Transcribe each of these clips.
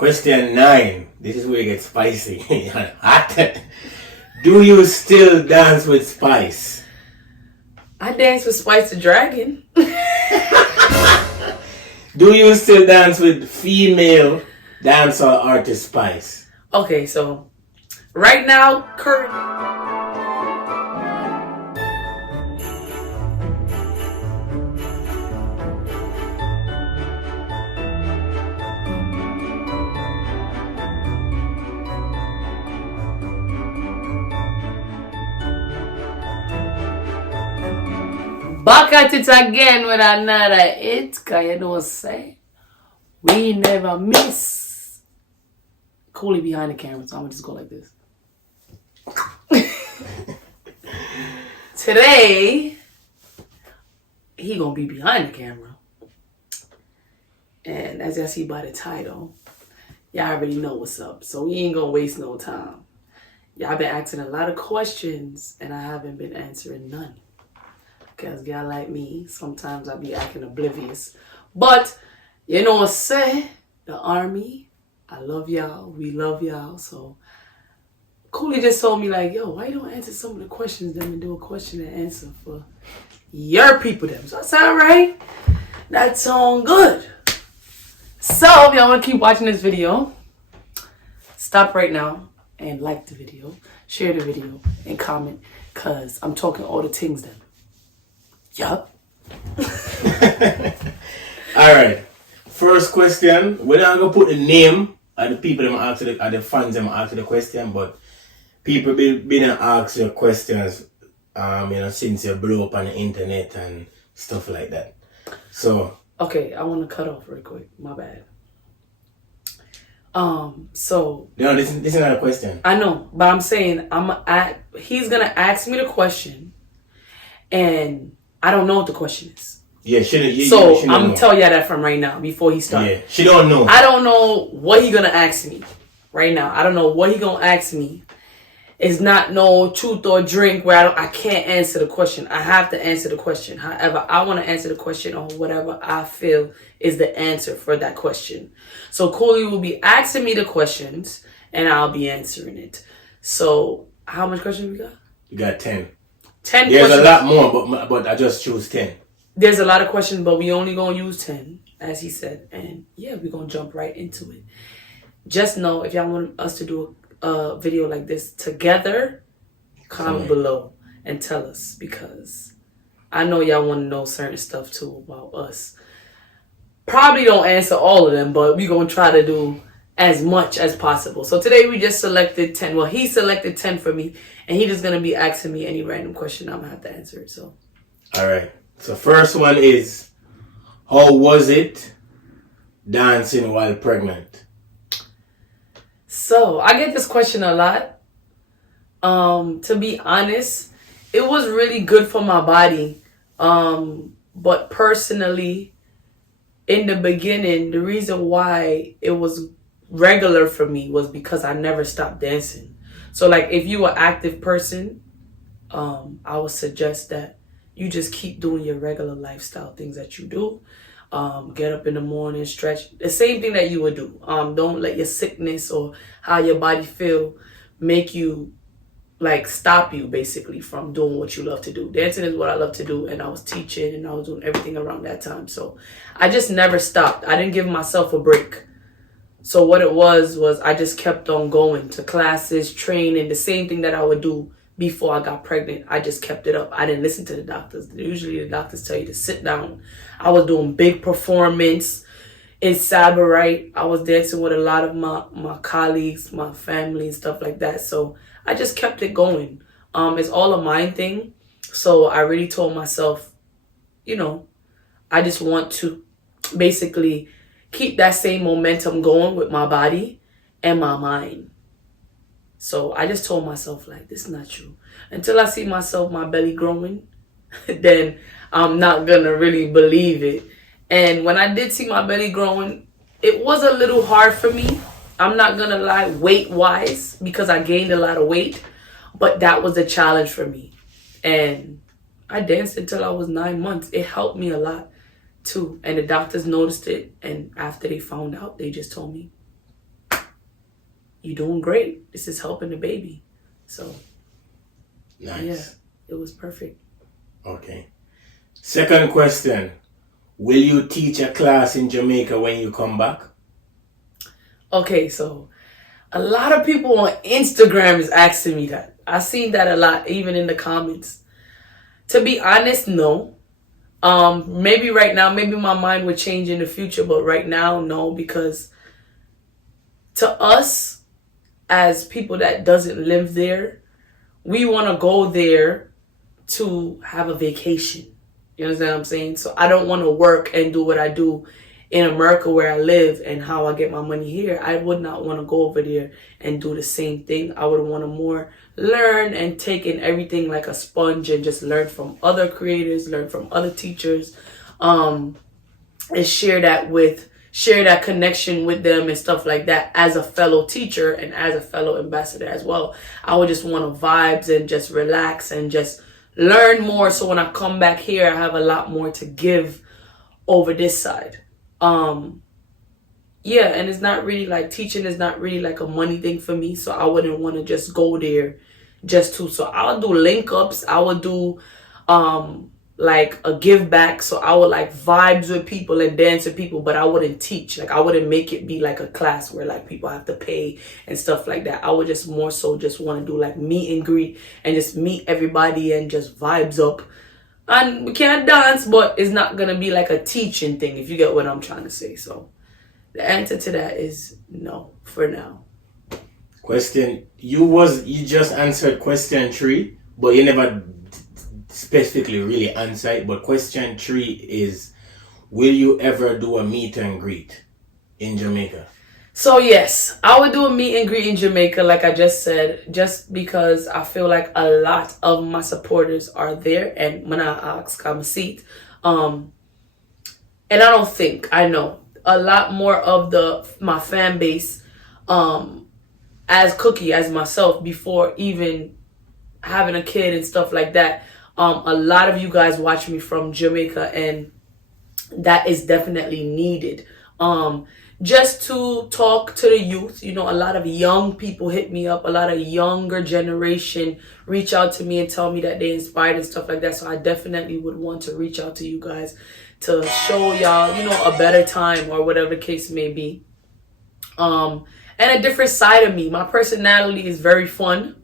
Question 9. This is where it gets spicy. Hot. Do you still dance with Spice? I dance with Spice the Dragon. Do you still dance with female dancer artist Spice? Okay, so right now, current. Back at it again with another hit, cause you know what I'm saying? We never miss. Cooley behind the camera, so I'm gonna just go like this. Today, he gonna be behind the camera. And as y'all see by the title, y'all already know what's up. So we ain't gonna waste no time. Y'all been asking a lot of questions and I haven't been answering none. Because y'all like me, sometimes I be acting oblivious. But, you know what I'm saying? The army, I love y'all. We love y'all. So, Cooley just told me like, yo, why you don't answer some of the questions then and do a question and answer for your people them? So I said, all right, that sound good. So, if y'all want to keep watching this video, stop right now and like the video, share the video, and comment. Because I'm talking all the things then. Yup. Alright. First question. We're not gonna put the name of the people that ask the fans that ask the question, but people been ask your questions since you blew up on the internet and stuff like that. So okay, I wanna cut off real quick. My bad. So no, this is not a question. I know, but I'm saying he's gonna ask me the question and I don't know what the question is. Yeah, so I'm gonna tell y'all that from right now before he starts. Yeah, she don't know. I don't know what he gonna ask me right now. I don't know what he gonna ask me. It's not no truth or drink where I can't answer the question. I have to answer the question. However, I want to answer the question on whatever I feel is the answer for that question. So Cooley will be asking me the questions and I'll be answering it. So how much questions we got? You got 10. 10 There's questions. a lot more, but I just choose 10. There's a lot of questions, but we only gonna use 10, as he said. And yeah, we're gonna jump right into it. Just know if y'all want us to do a video like this together, comment below and tell us, because I know y'all want to know certain stuff too about us. Probably don't answer all of them, but we're gonna try to do as much as possible. So today we just selected 10. Well, he selected 10 for me, and he just gonna be asking me any random question. I'm gonna have to answer it. So all right. So first one is, how was it dancing while pregnant? So I get this question a lot. To be honest, it was really good for my body. But personally, in the beginning, the reason why it was regular for me was because I never stopped dancing. So like if you are an active person, I would suggest that you just keep doing your regular lifestyle things that you do. Get up in the morning, stretch. The same thing that you would do. Don't let your sickness or how your body feel make you like stop you basically from doing what you love to do. Dancing is what I love to do, and I was teaching and I was doing everything around that time. So I just never stopped. I didn't give myself a break. So what it was I just kept on going to classes, training, the same thing that I would do before I got pregnant. I just kept it up. I didn't listen to the doctors. Usually the doctors tell you to sit down. I was doing big performance in Sabarite. I was dancing with a lot of my colleagues, my family and stuff like that. So I just kept it going. It's all a mind thing. So I really told myself, I just want to basically keep that same momentum going with my body and my mind. So I just told myself, like, this is not true. Until I see my belly growing, then I'm not going to really believe it. And when I did see my belly growing, it was a little hard for me. I'm not going to lie, weight-wise, because I gained a lot of weight. But that was a challenge for me. And I danced until I was 9 months. It helped me a lot, too. And the doctors noticed it. And after they found out, they just told me, you're doing great. This is helping the baby. So, Nice. yeah, it was perfect. Okay. Second question. Will you teach a class in Jamaica when you come back? Okay, so a lot of people on Instagram is asking me that. I seen that a lot, even in the comments. To be honest, no. Maybe right now, maybe my mind would change in the future, but right now, no, because to us, as people that doesn't live there, we want to go there to have a vacation. You understand what I'm saying? So I don't want to work and do what I do in America where I live and how I get my money here. I would not want to go over there and do the same thing. I would want to more learn and take in everything like a sponge and just learn from other creators, learn from other teachers, and share that connection with them and stuff like that as a fellow teacher and as a fellow ambassador as well. I would just want to vibes and just relax and just learn more. So when I come back here, I have a lot more to give over this side. Yeah, and it's not really like teaching is not really like a money thing for me. So I wouldn't want to just go there just to. So I'll do link ups. I would do like a give back. So I would like vibes with people and dance with people, but I wouldn't teach. Like I wouldn't make it be like a class where like people have to pay and stuff like that. I would just more so just want to do like meet and greet and just meet everybody and just vibes up. And we can't dance, but it's not gonna be like a teaching thing, if you get what I'm trying to say. So the answer to that is no for now. Question. You just answered question 3, but you never specifically really answered. But question 3 is, will you ever do a meet and greet in Jamaica? So yes, I would do a meet and greet in Jamaica, like I just said, just because I feel like a lot of my supporters are there, and when I ask, I'm a seat. And I know a lot more of my fan base, as Cookie, as myself, before even having a kid and stuff like that. A lot of you guys watch me from Jamaica, and that is definitely needed. Just to talk to the youth. You know, a lot of young people hit me up. A lot of younger generation reach out to me and tell me that they inspired and stuff like that. So I definitely would want to reach out to you guys to show y'all, you know, a better time or whatever the case may be. And a different side of me. My personality is very fun.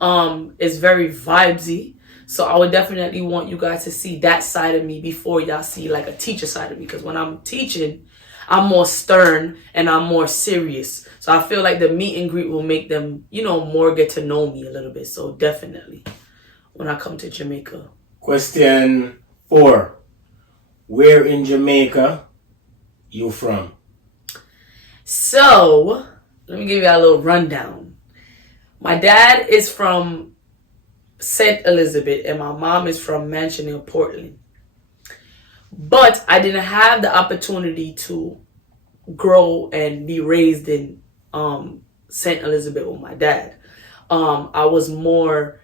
It's very vibesy. So I would definitely want you guys to see that side of me before y'all see like a teacher side of me. Because when I'm teaching, I'm more stern and I'm more serious. So I feel like the meet and greet will make them, you know, more get to know me a little bit. So definitely when I come to Jamaica. Question 4. Where in Jamaica you from? So let me give you a little rundown. My dad is from St. Elizabeth and my mom is from Mansion Hill, Portland. But I didn't have the opportunity to grow and be raised in St. Elizabeth with my dad. I was more,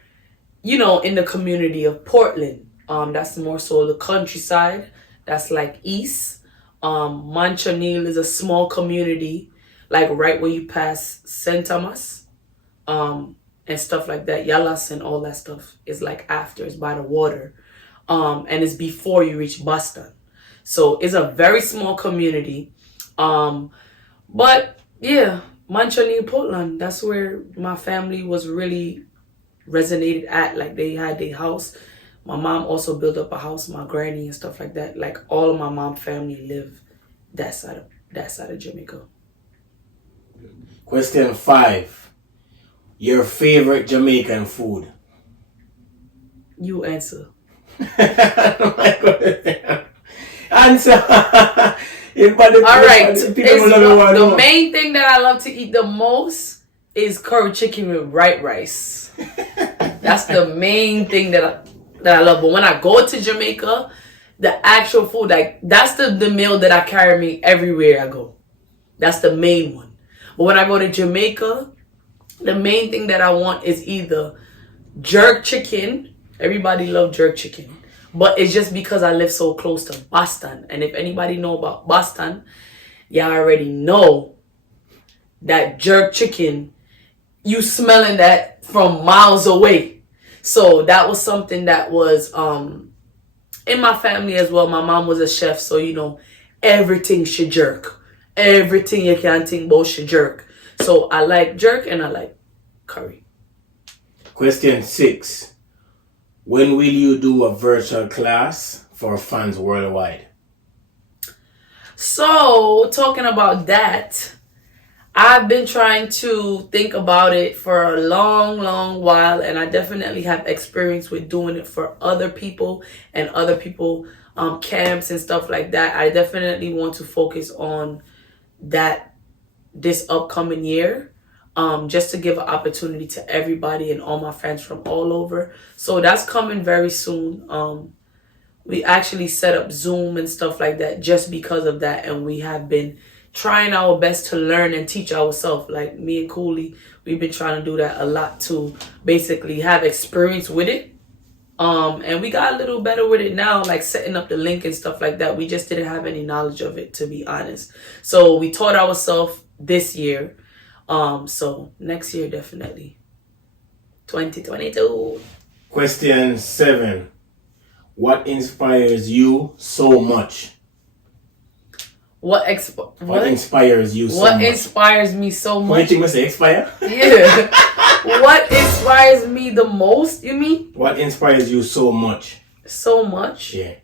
you know, in the community of Portland. That's more so the countryside. That's like east. Manchonil is a small community, like right where you pass St. Thomas, and stuff like that. Yalas and all that stuff is like after, it's by the water. And it's before you reach Boston. So it's a very small community. But yeah, Manchonil, Portland, that's where my family was really resonated at. Like they had their house. My mom also built up a house, my granny and stuff like that. Like all of my mom's family live that side of Jamaica. Question 5. Your favorite Jamaican food? You answer. Answer. All right. The main thing that I love to eat the most is curry chicken with white rice. That's the main thing that I love. But when I go to Jamaica, the actual food, like that's the meal that I carry me everywhere I go. That's the main one. But when I go to Jamaica, the main thing that I want is either jerk chicken. Everybody love jerk chicken. But it's just because I live so close to Boston. And if anybody know about Boston, y'all already know that jerk chicken, you smelling that from miles away. So that was something that was in my family as well. My mom was a chef, so everything should jerk. Everything you can think about should jerk. So I like jerk and I like curry. Question 6. When will you do a virtual class for fans worldwide? So, talking about that, I've been trying to think about it for a long, long while, and I definitely have experience with doing it for other people and other people camps and stuff like that. I definitely want to focus on that this upcoming year, just to give an opportunity to everybody and all my friends from all over. So that's coming very soon. We actually set up Zoom and stuff like that just because of that, and we have been trying our best to learn and teach ourselves. Like me and Cooley, we've been trying to do that a lot to basically have experience with it. And we got a little better with it now, like setting up the link and stuff like that. We just didn't have any knowledge of it, to be honest. So we taught ourselves this year. So next year, definitely. 2022. Question 7. What inspires you so much? What inspires you so much? What inspires me so What much? you must say, expire? Yeah. What inspires me the most, you mean? What inspires you so much? So much? Yeah.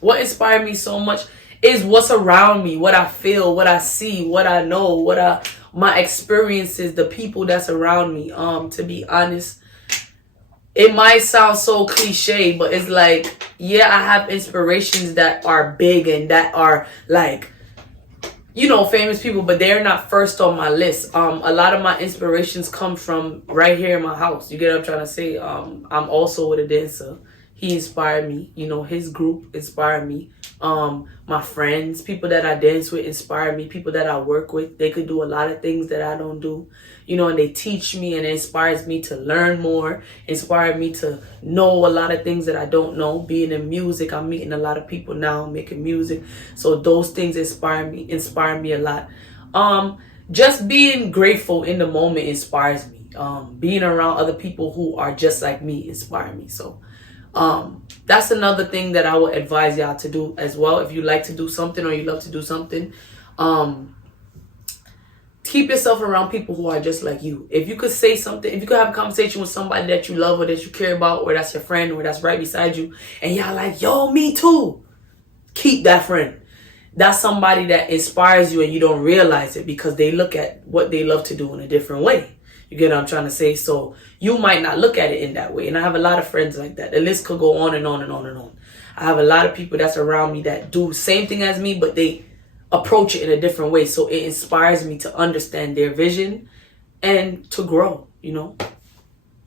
What inspired me so much is what's around me, what I feel, what I see, what I know, my experiences, the people that's around me. To be honest, it might sound so cliche, but it's like, yeah, I have inspirations that are big and that are like, famous people, but they're not first on my list. A lot of my inspirations come from right here in my house. You get what I'm trying to say? I'm also with a dancer. He inspired me. His group inspired me. My friends, people that I dance with inspire me. People that I work with, they could do a lot of things that I don't do. And they teach me and it inspires me to learn more, inspired me to know a lot of things that I don't know. Being in music, I'm meeting a lot of people now making music. So those things inspire me a lot. Just being grateful in the moment inspires me. Being around other people who are just like me inspire me. So that's another thing that I would advise y'all to do as well. If you like to do something or you love to do something, keep yourself around people who are just like you. If you could say something, if you could have a conversation with somebody that you love or that you care about, or that's your friend or that's right beside you, and y'all like, yo, me too, keep that friend. That's somebody that inspires you and you don't realize it because they look at what they love to do in a different way. You get what I'm trying to say? So you might not look at it in that way. And I have a lot of friends like that. The list could go on and on and on and on. I have a lot of people that's around me that do the same thing as me, but they approach it in a different way. So it inspires me to understand their vision and to grow,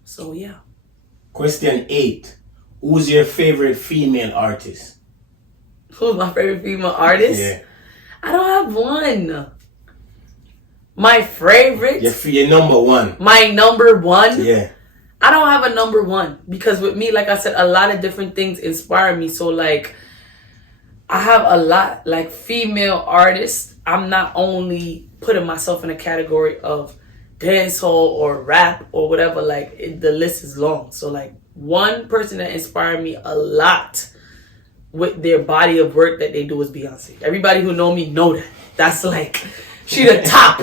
So yeah. Question 8. Who's your favorite female artist? Who's my favorite female artist? Yeah. I don't have one. My favorite? Your number one. My number one? Yeah. I don't have a number one because with me, like I said, a lot of different things inspire me. So like, I have a lot, like female artists. I'm not only putting myself in a category of dancehall or rap or whatever, the list is long. So like one person that inspired me a lot with their body of work that they do is Beyonce. Everybody who know me know that. That's like, she the top.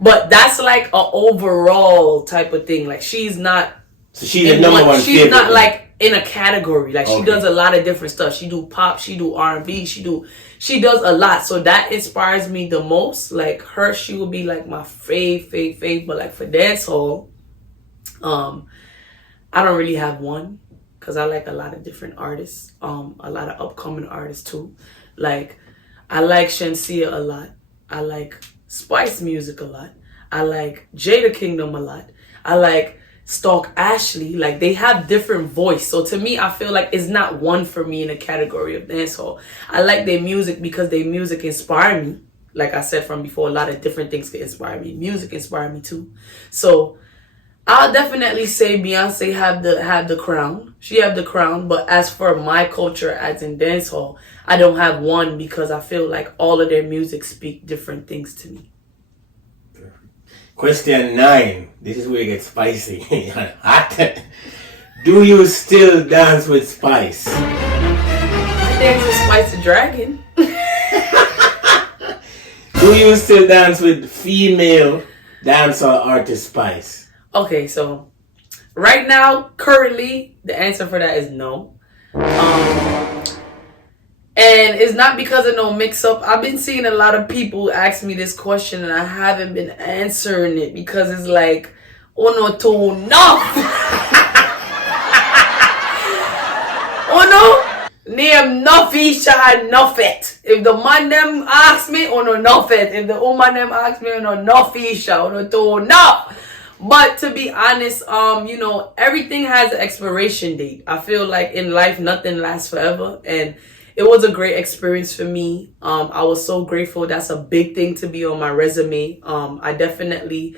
But that's like a overall type of thing. Like she's not. So she's the number one. She's not like in a category. Like she Okay. does a lot of different stuff. She do pop. She do R&B. She does a lot. So that inspires me the most. Like her, she would be like my fave. But like for dancehall, I don't really have one because I like a lot of different artists. A lot of upcoming artists too. Like I like Shenseea a lot. I like Spice Music a lot. I like Jada Kingdom a lot. I like Stalk Ashley. Like they have different voice. So to me, I feel like it's not one for me in a category of dancehall. I like their music because their music inspire me. Like I said from before, a lot of different things can inspire me. Music inspire me too. So I'll definitely say Beyonce have the crown. She have the crown, but as for my culture, as in dancehall, I don't have one because I feel like all of their music speak different things to me. Question 9. This is where it gets spicy. Hot. Do you still dance with Spice? I dance with Spice the Dragon. Do you still dance with female dancer artist Spice? Okay, so right now, currently, the answer for that is no. And it's not because of no mix-up. I've been seeing a lot of people ask me this question, and I haven't been answering it because it's like, oh no, too enough. Oh no, name Nufisha and Nuffet. If the man them ask me, oh no, Nuffet. If the woman them ask me, oh no, Nufisha, oh no, too enough. But to be honest, you know, everything has an expiration date. I feel like in life, nothing lasts forever, and it was a great experience for me. I was so grateful. That's a big thing to be on my resume. I definitely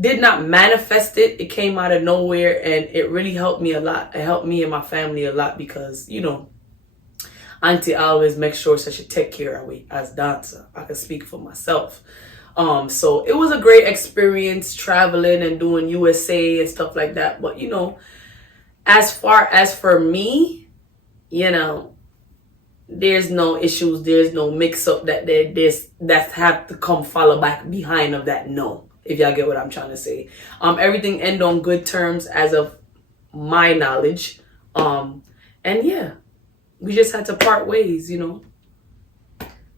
did not manifest it. It came out of nowhere, and it really helped me a lot. It helped me and my family a lot because, you know, Auntie always make sure that she take care of me as dancer. I can speak for myself. So it was a great experience traveling and doing USA and stuff like that. But, you know, as far as for me, you know, there's no issues, there's no mix-up that have to come follow back behind of that no, if y'all get what I'm trying to say. Everything end on good terms as of my knowledge. And yeah, we just had to part ways, you know.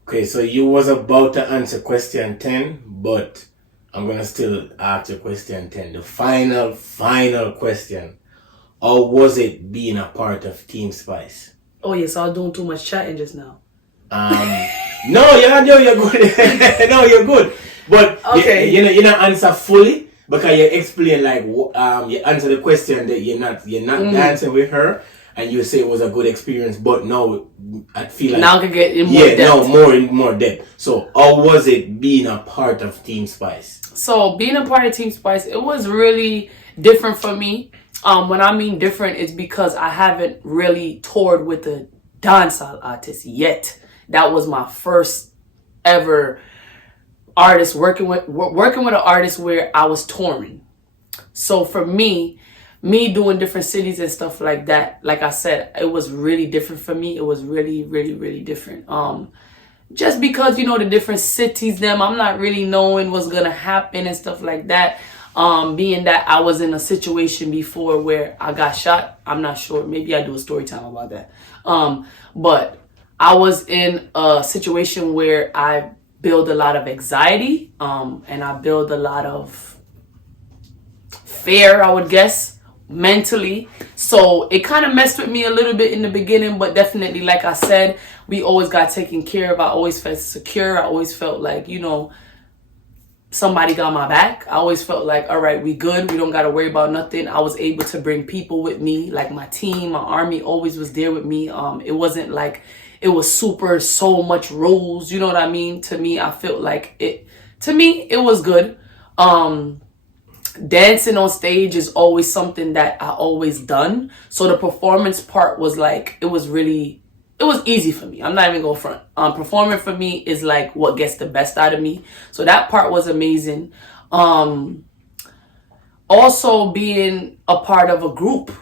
Okay, so you was about to answer question 10, but I'm going to still ask you question 10. The final question. How was it being a part of Team Spice? Oh yes, I was doing too much chatting just now. No, you're good. No, you're good. But okay, you know answer fully because you explain like you answer the question that you're not dancing with her, and you say it was a good experience. But now I feel like now I can get in more depth. no, more depth. So how was it being a part of Team Spice? So being a part of Team Spice, it was really different for me. When I mean different, it's because I haven't really toured with a dancehall artist yet. That was my first ever artist working with an artist where I was touring. So for me doing different cities and stuff like that, like I said, it was really different for me. It was really, really, really different. Just because, you know, the different cities, I'm not really knowing what's gonna happen and stuff like that. Being that I was in a situation before where I got shot, I'm not sure. Maybe I do a story time about that. But I was in a situation where I build a lot of anxiety, and I build a lot of fear, I would guess, mentally. So it kind of messed with me a little bit in the beginning, but definitely, like I said, we always got taken care of. I always felt secure. I always felt like, you know, somebody got my back. I always felt like, all right, we good. We don't got to worry about nothing. I was able to bring people with me, like my team, my army always was there with me. It wasn't like it was so much rules. You know what I mean? To me, I felt like it was good. Dancing on stage is always something that I always done. So the performance part was like, it was easy for me. I'm not even going front. Performing for me is like what gets the best out of me. So that part was amazing. Also being a part of a group.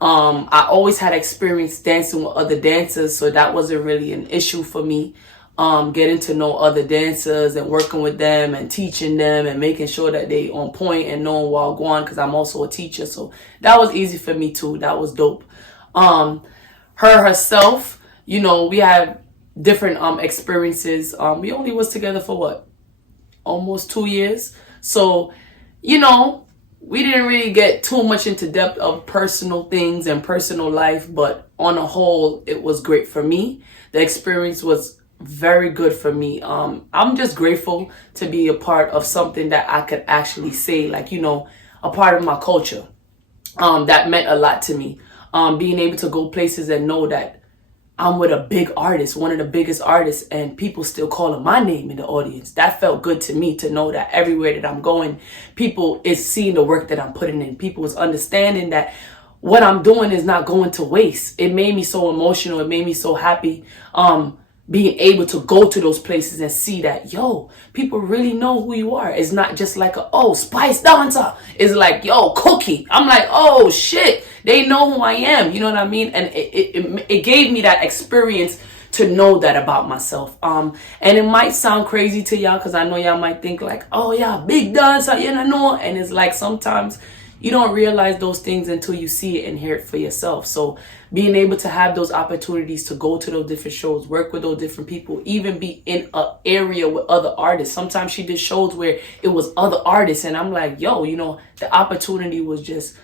I always had experience dancing with other dancers, so that wasn't really an issue for me. Getting to know other dancers and working with them and teaching them and making sure that they on point and knowing what I'm going, because I'm also a teacher. So that was easy for me too. That was dope. Her herself, you know, we had different experiences. We only was together for what? Almost 2 years. So, you know, we didn't really get too much into depth of personal things and personal life, but on a whole, it was great for me. The experience was very good for me. I'm just grateful to be a part of something that I could actually say, like, you know, a part of my culture. That meant a lot to me. Being able to go places and know that I'm with a big artist, one of the biggest artists, and people still calling my name in the audience. That felt good to me, to know that everywhere that I'm going, people is seeing the work that I'm putting in. People is understanding that what I'm doing is not going to waste. It made me so emotional. It made me so happy. Being able to go to those places and see that, yo, people really know who you are. It's not just like Spice Dancer. It's like, yo, Cookie. I'm like, oh shit, they know who I am. You know what I mean? And it gave me that experience to know that about myself. And it might sound crazy to y'all, because I know y'all might think like, oh yeah, big dancer, you know. And it's like, sometimes you don't realize those things until you see it and hear it for yourself. So being able to have those opportunities to go to those different shows, work with those different people, even be in an area with other artists. Sometimes she did shows where it was other artists, and I'm like, yo, you know, the opportunity was just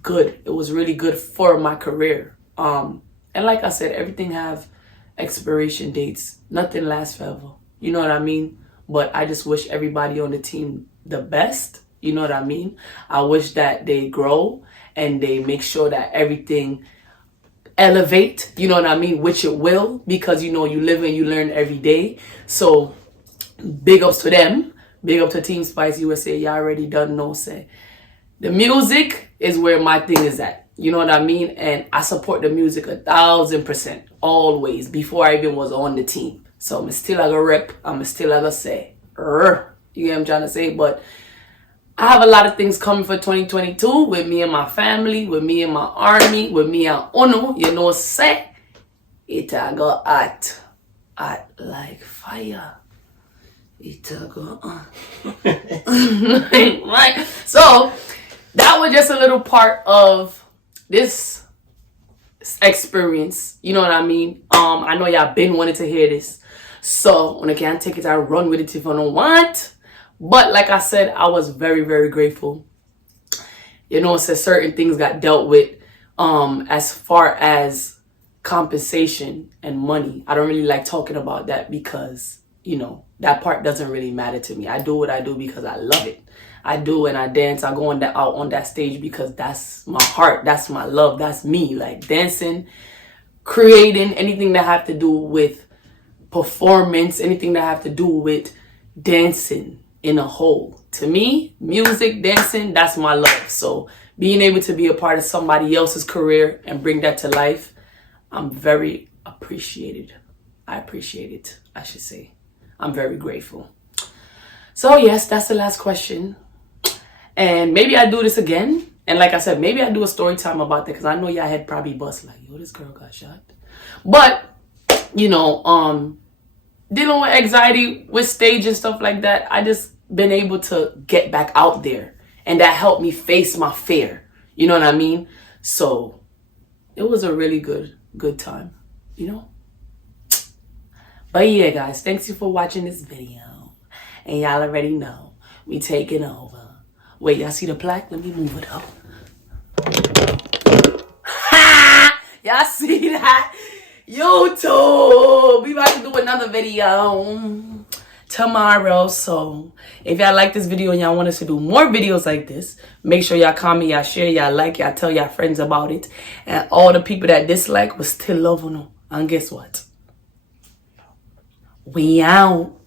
good. It was really good for my career. And like I said, everything have expiration dates. Nothing lasts forever. You know what I mean? But I just wish everybody on the team the best. You know what I mean? I wish that they grow and they make sure that everything elevate, you know what I mean? Which it will, because, you know, you live and you learn every day. So big ups to them. Big up to Team Spice USA. Y'all already done know, say. The music is where my thing is at. You know what I mean? And I support the music 1,000%. Always. Before I even was on the team. So I'm still a rep. I'm still a say. You get what I'm trying to say? But I have a lot of things coming for 2022 with me and my family, with me and my army, with me and Ono. You know, say it go hot like fire. It go right. So that was just a little part of this experience. You know what I mean? I know y'all been wanting to hear this, so when I can't take it, I run with it if I don't want. But like I said, I was very, very grateful. You know, so certain things got dealt with as far as compensation and money. I don't really like talking about that because, you know, that part doesn't really matter to me. I do what I do because I love it. I do, and I dance. I go out on that stage because that's my heart. That's my love. That's me. Like dancing, creating, anything that have to do with performance, anything that have to do with dancing in a whole. To me, music, dancing, that's my love. So being able to be a part of somebody else's career and bring that to life, I'm very appreciated. I appreciate it, I should say. I'm very grateful. So yes, that's the last question. And maybe I do this again. And like I said, maybe I do a story time about that, because I know y'all had probably bust like, yo, this girl got shot. But, you know, dealing with anxiety with stage and stuff like that, I just been able to get back out there, and that helped me face my fear. You know what I mean? So it was a really good time, you know? But yeah, guys, thanks you for watching this video. And y'all already know we taking over. Wait, y'all see the plaque? Let me move it up. Ha! Y'all see that? YouTube, we about to do another video tomorrow. So if y'all like this video and y'all want us to do more videos like this, make sure y'all comment, y'all share, y'all like, y'all tell y'all friends about it. And all the people that dislike will still love them. And guess what? We out.